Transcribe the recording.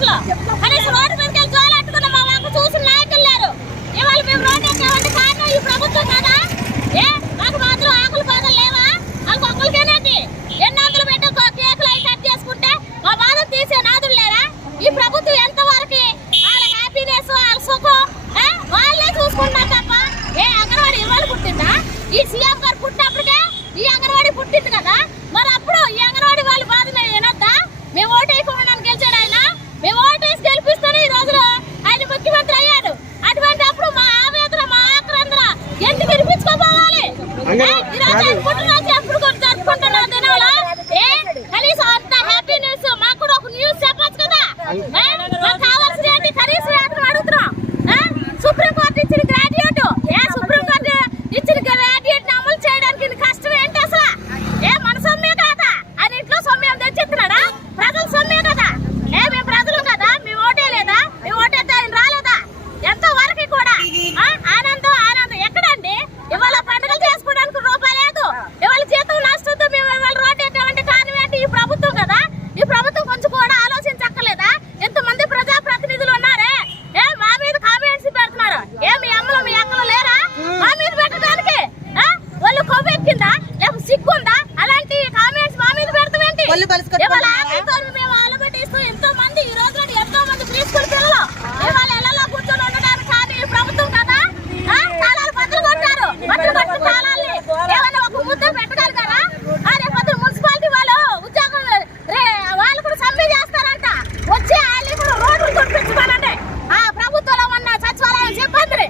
లక్షలు కనీసం రోడ్డు మీదకి వెళ్ళి జోలు అట్టుకున్న మా మాకు చూసిన నాయకులు లేరు. ఇవాళ మేము రోడ్డు ఎక్కామంటే కారణం ఈ ప్రభుత్వం కదా. మాకు మాత్రం ఆకులు బాధలు లేవా? వాళ్ళకి ఒక్కరికేనేది ఎన్ని వందలు పెట్టి కేకులు అవి కట్ చేసుకుంటే మా బాధ తీసే నాదులు లేరా? ఈ ప్రభుత్వం ఎంతవరకు వాళ్ళ హ్యాపీనెస్ వాళ్ళ సుఖం వాళ్ళే చూసుకుంటారు తప్ప అంగన్వాడీ ఇవాళ పుట్టిందా? ఈ సీఎం గారు పుట్టినప్పటికే ఈ అంగన్వాడీ పుట్టింది కదా. మరి అప్పుడు ఈ అంగన్వాడీ వాళ్ళ బాధ వినొద్దా? మేము ఓటేయకుండా గెలిచాడు ఆయన. మేము ఓటేసి గెలిపిస్తేనే ఈ రోజులో ఆయన ముఖ్యమంత్రి అయ్యాడు. అటువంటి అప్పుడు మా ఆవేదన మా ఆక్రందన ఎందుకు వినిపించుకోపోవాలి? ఈ రోజు ఆయన పుట్టినరోజు ఎప్పుడు జరుపుకుంటున్నాం దినాలు. కనీసం అంత హ్యాపీ న్యూస్ మాకు కూడా ఒక న్యూస్ చెప్పచ్చు కదా. మాకు కావాల్సిన ఏంటి? కనీసం వేతనం అడుగుతున్నాం. సుప్రీంకోర్టు ఇచ్చిన గ్రాడ్యుయేట్ సుప్రీంకోర్టు ఇచ్చిన గ్రాడ్యుయేట్ అమలు చేయడానికి కష్టం ఏంటి అసలు? మన సొమ్మే కాదా? ఆయన ఇంట్లో సొమ్మే తెచ్చిస్తున్నాడా? ప్రజల సొమ్మే కదా. మేము ప్రజలు కదా. మేము ఓటే లేదా? మేము ఓటేస్తే ఆయన రాలేదా? ఎంతో వరకు కూడా ఆనందం ఆనందం ఎక్కడండి? ఇవాళ పండుగలు చేసుకోవడానికి రూపాయి లేదు. ఇవాళ జీతం నష్టంతో మేము ఇవాళ రోడ్డు ఎక్కామంటే కారణం ఏంటి? ఈ ప్రభుత్వం కదా. ఈ ప్రభుత్వం కొంచెం కూడా ఆలోచించక్కర్లేదా? ఎంతమంది ప్రజాప్రతినిధులు ఉన్నారే మా మీద కామెంట్స్ పెడుతున్నారు. మీ అమ్మలు మీ అక్కలు లేరా మా మీద పెట్టడానికి? వాళ్ళు కొవ్వెక్కిందా లేకపోతే సిగ్గుందా? అలాంటి కామెంట్స్ మా మీద పెడతామేంటి? ఇవాళ ఆకలితో మేము ఆలబెట్టిస్తూ ఎంతో మంది ఈ రోజు ఎంతో మంది ప్రీ స్కూల్ పిల్లలు ఇవాళ ఇళ్లలో కూర్చొని ఉండడానికి కానీ ఈ ప్రభుత్వం కదా. తాళాలు బద్దలు కొట్టారు. బద్దలు కొట్టిన తాళాలని ఏమైనా ఒక ముద్ద పెట్టగలిగారా? రేపు మున్సిపాలిటీ వాళ్ళు ఉద్యోగం వాళ్ళు కూడా సమ్మె చేస్తారంట. వచ్చి వాళ్ళు కూడా రోడ్లు చుట్టించుకోనండి. ప్రభుత్వంలో ఉన్న సచివాలయం సిబ్బంది